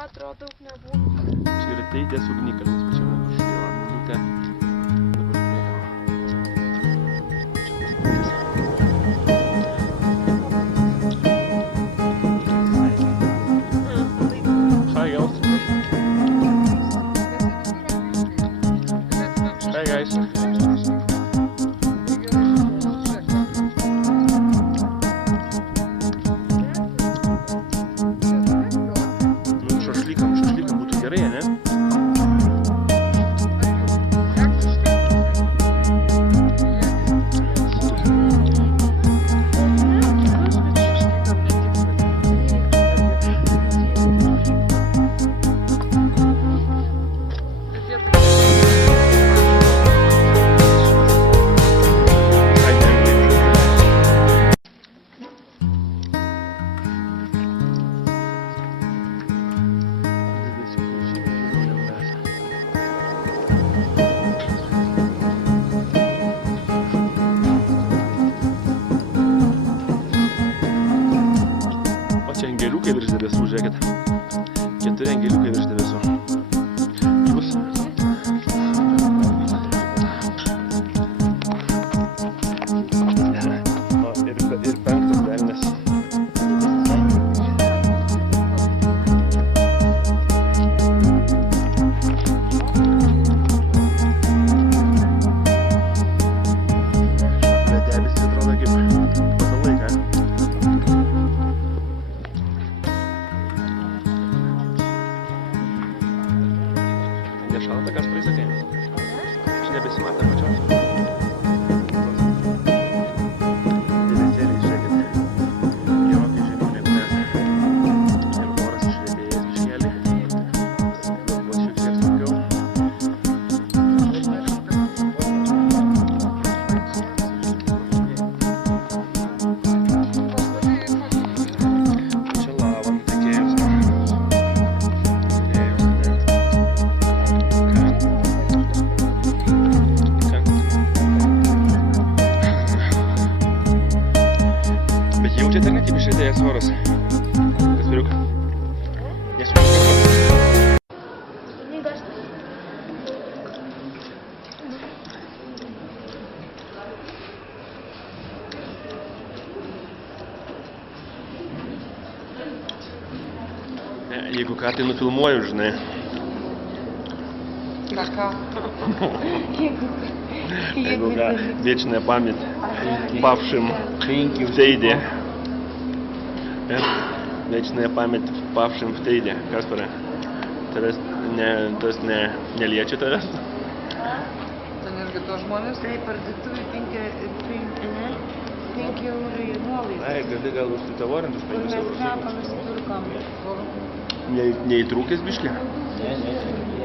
Atrodo, daug nebūna. Čia yra Teidės ugnikalnis, pačiame viršuje, va, minutė. Dabar prieėjau. Hi, girls. Hi, guys. Šašlykam būtų gerai, ne? Angeliukai virš debesų, žiūrėkit. 4 angeliukai virš debesų. Jūs? Ir 5 velnias. Bet debesys atrodo kaip patalai, ką? Nešalta, ką aš sakai? Čia nebesimatė pačios. Debesėliai, žiūrėkit. Gerokai žemiau negu mes. Ir oras išlėbėjęs biškelį. Buvo šiek tiek sunkiau. Čia lava nutekėjus. Jaučiate, kad taip išėtėjęs oras? Kasperiuk? Nesuprantu. Jeigu ką, tai nufilmuoju, žinai. Ką? Jeigu ką, вечная память павшим в Тейде. Вечная память павшим в Тейде. Kasparai, tas neliečia tavęs? Ten irgi tos žmonės? Tai parduotuvė 5 eurų nuolaida. Ai, gali gal užsitavorintus 5 eurus. Mes ką nusipirkom? Neįtrūkęs biškį? Ne.